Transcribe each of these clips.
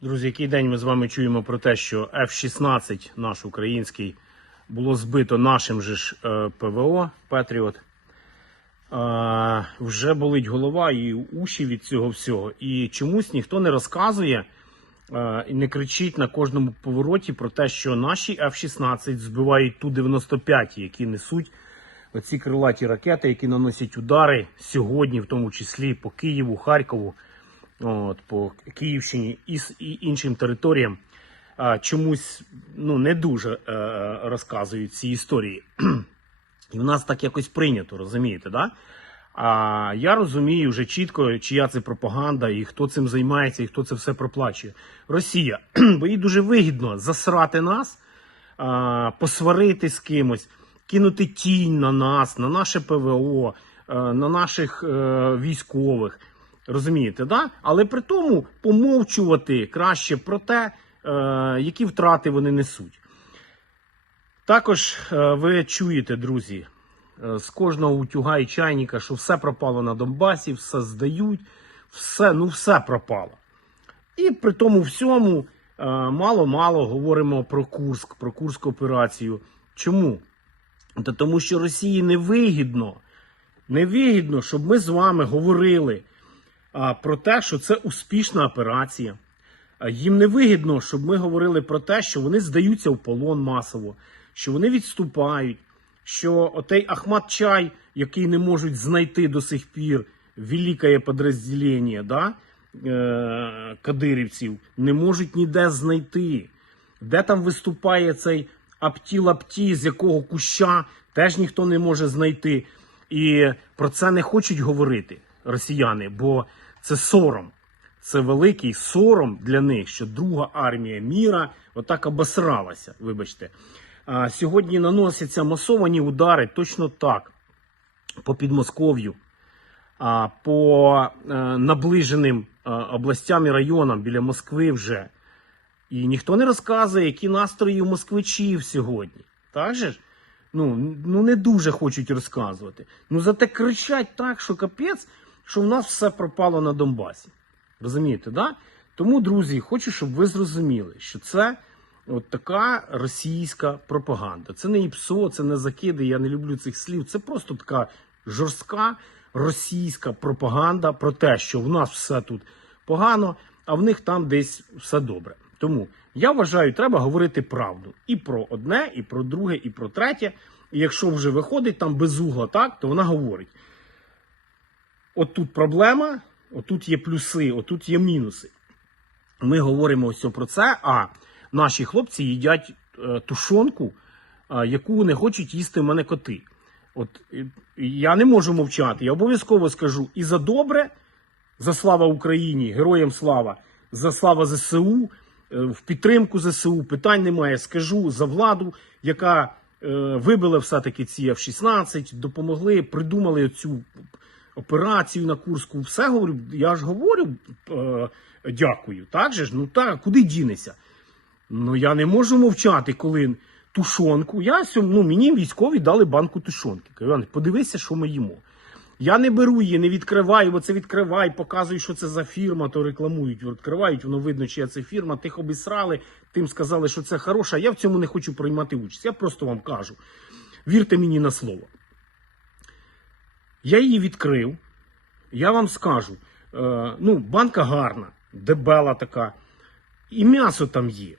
Друзі, який день ми з вами чуємо про те, що F-16, наш український, було збито нашим же ж е, ПВО Петріот. Е, вже болить голова і уші від цього всього. І чомусь ніхто не розказує е, і не кричить на кожному повороті про те, що наші F-16 збивають Ту-95, які несуть оці крилаті ракети, які наносять удари сьогодні, в тому числі по Києву, Харкову, от, по Київщині і, і іншим територіям. А, чомусь ну, не дуже е, розказують ці історії. І в нас так якось прийнято, розумієте, да? А я розумію вже чітко, чия це пропаганда, і хто цим займається, і хто це все проплачує. Росія, бо їй дуже вигідно засрати нас, а, посварити з кимось, кинути тінь на нас, на наше ПВО, е, на наших е, військових. Розумієте, да? Але при тому помовчувати краще про те, е, які втрати вони несуть. Також е, ви чуєте, друзі, е, з кожного утюга і чайника, що все пропало на Донбасі, все здають, все, ну все пропало. І при тому всьому е, мало-мало говоримо про Курск, про Курську операцію. Чому? Та тому що Росії невигідно, невигідно, щоб ми з вами говорили про те, що це успішна операція. Їм не вигідно, щоб ми говорили про те, що вони здаються в полон масово, що вони відступають, що отей Ахмат Чай, який не можуть знайти до сих пір велике підрозділення да, е- кадирівців, не можуть ніде знайти. Де там виступає цей апті-лапті, з якого куща, теж ніхто не може знайти. І про це не хочуть говорити росіяни, бо це сором. Це великий сором для них, що друга армія міра отак обосралася. Вибачте. А, сьогодні наносяться масовані удари точно так по Підмосков'ю, а, по е, наближеним е, областям і районам біля Москви вже. І ніхто не розказує, які настрої у москвичів сьогодні. Так же ж? Ну, ну не дуже хочуть розказувати. Ну зате кричать так, що капець, що в нас все пропало на Донбасі. Розумієте, да? Тому, друзі, хочу, щоб ви зрозуміли, що це от така російська пропаганда. Це не ІПСО, це не закиди, я не люблю цих слів. Це просто така жорстка російська пропаганда про те, що в нас все тут погано, а в них там десь все добре. Тому я вважаю, треба говорити правду і про одне, і про друге, і про третє. І якщо вже виходить там без угла, так, то вона говорить: от тут проблема, отут є плюси, отут є мінуси. Ми говоримо ось про це, а наші хлопці їдять е, тушонку, е, яку не хочуть їсти в мене коти. От я не можу мовчати. Я обов'язково скажу і за добре, за слава Україні, героям слава, за слава ЗСУ, е, в підтримку ЗСУ. Питань немає. Скажу за владу, яка вибила все-таки ці F-16, допомогли, придумали цю операцію на Курську. Все говорю, я ж говорю, е, дякую. Так же ж? Ну так, куди дінеся? Ну я не можу мовчати, коли тушонку. Я ну, мені військові дали банку тушонки. Кажу, подивися, що ми їмо. Я не беру її, не відкриваю, бо це відкривай, показую, що це за фірма, то рекламують, відкривають, воно видно, чия це фірма, тих обісрали, тим сказали, що це хороша. Я в цьому не хочу приймати участь. Я просто вам кажу. Вірте мені на слово. Я її відкрив. Я вам скажу: е, ну, банка гарна, дебела така. І м'ясо там є.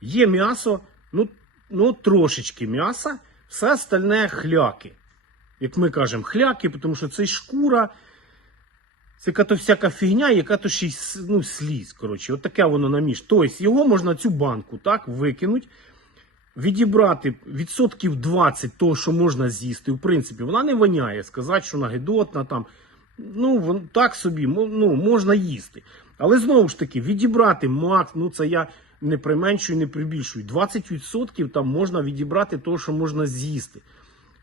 Є м'ясо, ну, ну трошечки м'яса, все остальне хляки. Як ми кажемо, хляки, тому що це шкура, це яка-то всяка фігня, яка то ще й ну, сліз. Коротше, от таке воно наміж. Тобто його можна цю банку так викинуть, відібрати відсотків 20 того, що можна з'їсти. В принципі, вона не воняє. Сказати, що вона гидотна там. Ну, так собі, ну, можна їсти. Але знову ж таки, відібрати мак, ну це я не применшую, не прибільшую. 20% там можна відібрати того, що можна з'їсти.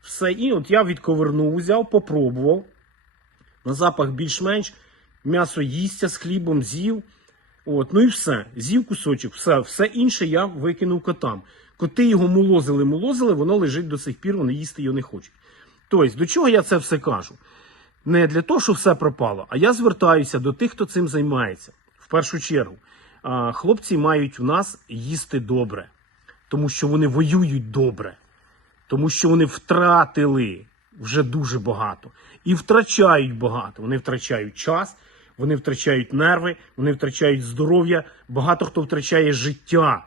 Все, і от я відковернув, взяв, попробував. На запах більш-менш. М'ясо їсться з хлібом, з'їв. От, ну і все. З'їв кусочок, все, все інше я викинув котам. Коти його молозили, молозили, воно лежить до сих пір, вони їсти його не хочуть. Тобто, до чого я це все кажу? Не для того, що все пропало, а я звертаюся до тих, хто цим займається. В першу чергу. хлопці мають в нас їсти добре, тому що вони воюють добре, тому що вони втратили вже дуже багато і втрачають багато. Вони втрачають час, вони втрачають нерви, вони втрачають здоров'я. Багато хто втрачає життя.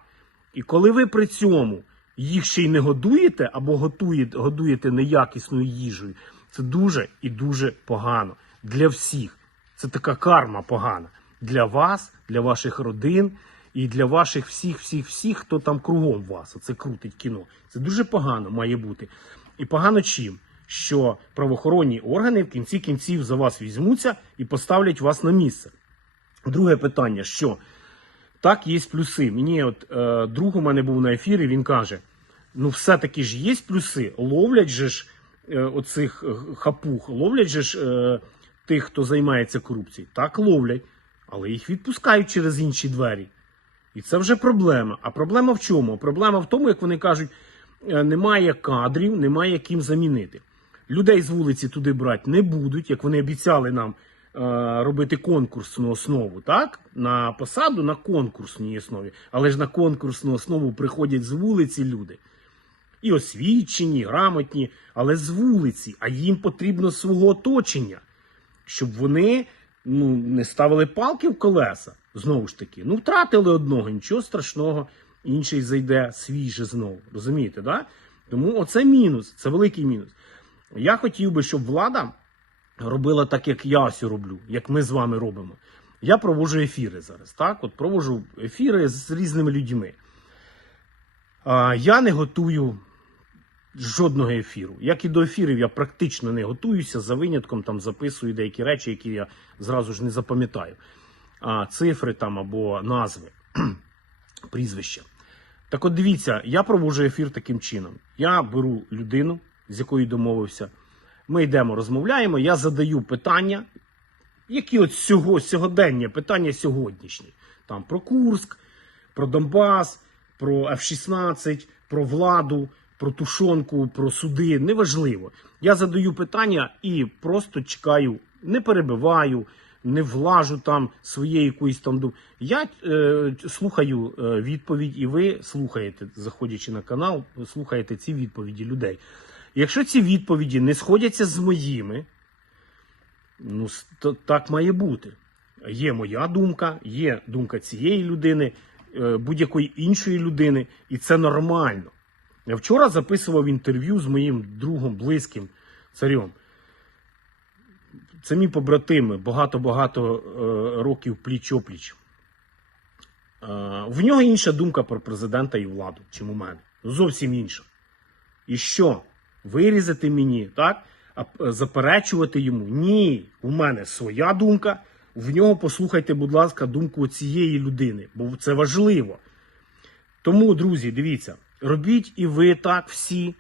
І коли ви при цьому їх ще й не годуєте або готуєте, годуєте неякісною їжею, це дуже і дуже погано для всіх. Це така карма погана для вас, для ваших родин і для ваших всіх, всіх, всіх, хто там кругом вас. Оце крутить кіно. Це дуже погано має бути. І погано чим? Що правоохоронні органи в кінці кінців за вас візьмуться і поставлять вас на місце. Друге питання: що так, є плюси. Мені от е, друг у мене був на ефірі, він каже: ну, все-таки ж є плюси, ловлять же ж е, оцих е, хапух, ловлять же ж е, тих, хто займається корупцією. Так, ловлять, але їх відпускають через інші двері. І це вже проблема. А проблема в чому? Проблема в тому, як вони кажуть, е, немає кадрів, немає ким замінити. Людей з вулиці туди брати не будуть, як вони обіцяли нам е, робити конкурсну основу, так? На посаду на конкурсній основі. Але ж на конкурсну основу приходять з вулиці люди. І освічені, і грамотні, але з вулиці, а їм потрібно свого оточення, щоб вони ну, не ставили палки в колеса. Знову ж таки, ну втратили одного, нічого страшного, інший зайде свіже знову. Розумієте, да? Тому оце мінус, це великий мінус. Я хотів би, щоб влада робила так, як я ось роблю, як ми з вами робимо. Я проводжу ефіри зараз. Так, от проводжу ефіри з різними людьми. А, я не готую жодного ефіру. Як і до ефірів, я практично не готуюся за винятком, там записую деякі речі, які я зразу ж не запам'ятаю. Цифри там або назви, прізвища. Так от дивіться, я проводжу ефір таким чином. Я беру людину, з якою домовився. Ми йдемо, розмовляємо. Я задаю питання, які от сього, сьогодення, питання сьогоднішні. Там про Курск, про Донбас, про F-16, про владу, про тушонку, про суди. Неважливо. Я задаю питання і просто чекаю, не перебиваю, не влажу там своєї якоїсь там дум. Я е, слухаю е, відповідь, і ви слухаєте, заходячи на канал, слухаєте ці відповіді людей. Якщо ці відповіді не сходяться з моїми, ну то так має бути. Є моя думка, є думка цієї людини, е, будь-якої іншої людини, і це нормально. Я вчора записував інтерв'ю з моїм другом, близьким царем. Це мій побратим, багато-багато е, років пліч-опліч. Е, в нього інша думка про президента і владу, чим у мене. Зовсім інша. І що? Вирізати мені, так? А е, заперечувати йому? Ні, у мене своя думка. В нього послухайте, будь ласка, думку цієї людини, бо це важливо. Тому, друзі, дивіться, робіть і ви так всі.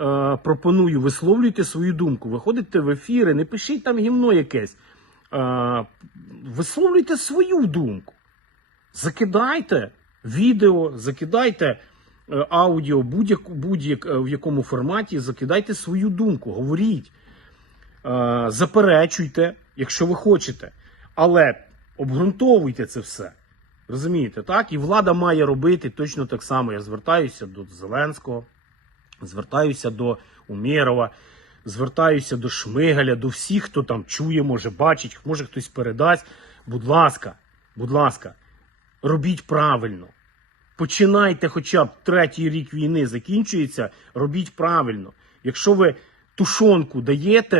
Е, пропоную, висловлюйте свою думку. Виходите в ефіри, не пишіть там гімно якесь. Е, висловлюйте свою думку. Закидайте відео, закидайте аудіо, будь-як, будь-як е, в якому форматі, закидайте свою думку, говоріть, е, заперечуйте, якщо ви хочете, але обґрунтовуйте це все. Розумієте, так? І влада має робити точно так само. Я звертаюся до Зеленського, звертаюся до Умєрова, звертаюся до Шмигаля, до всіх, хто там чує, може бачить, може хтось передасть. Будь ласка, будь ласка, робіть правильно. Починайте хоча б третій рік війни закінчується, робіть правильно. Якщо ви тушонку даєте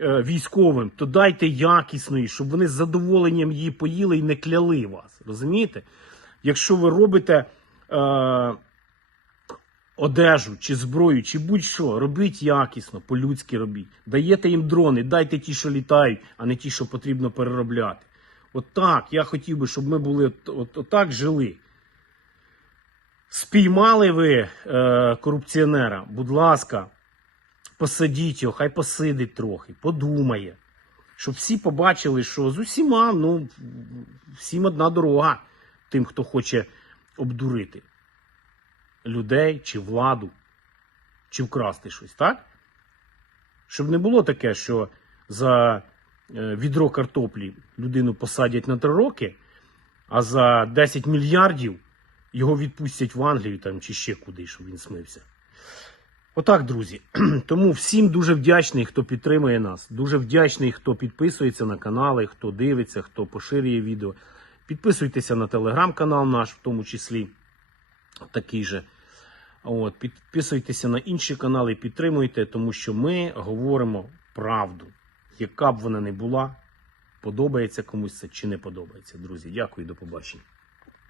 е, військовим, то дайте якісної, щоб вони з задоволенням її поїли і не кляли вас. Розумієте? Якщо ви робите е, одежу чи зброю, чи будь-що, робіть якісно, по-людськи робіть. Даєте їм дрони, дайте ті, що літають, а не ті, що потрібно переробляти. От так, я хотів би, щоб ми були от, от, отак жили. Спіймали ви е, корупціонера, будь ласка, посадіть його, хай посидить трохи, подумає. Щоб всі побачили, що з усіма, ну, всім одна дорога тим, хто хоче обдурити людей чи владу, чи вкрасти щось, так? Щоб не було таке, що за е, відро картоплі людину посадять на три роки, а за 10 мільярдів його відпустять в Англію там, чи ще куди, щоб він смився. Отак, друзі. Тому всім дуже вдячний, хто підтримує нас. Дуже вдячний, хто підписується на канали, хто дивиться, хто поширює відео. Підписуйтеся на телеграм-канал наш, в тому числі такий же. От, підписуйтеся на інші канали, підтримуйте, тому що ми говоримо правду, яка б вона не була, подобається комусь це чи не подобається. Друзі, дякую, до побачення.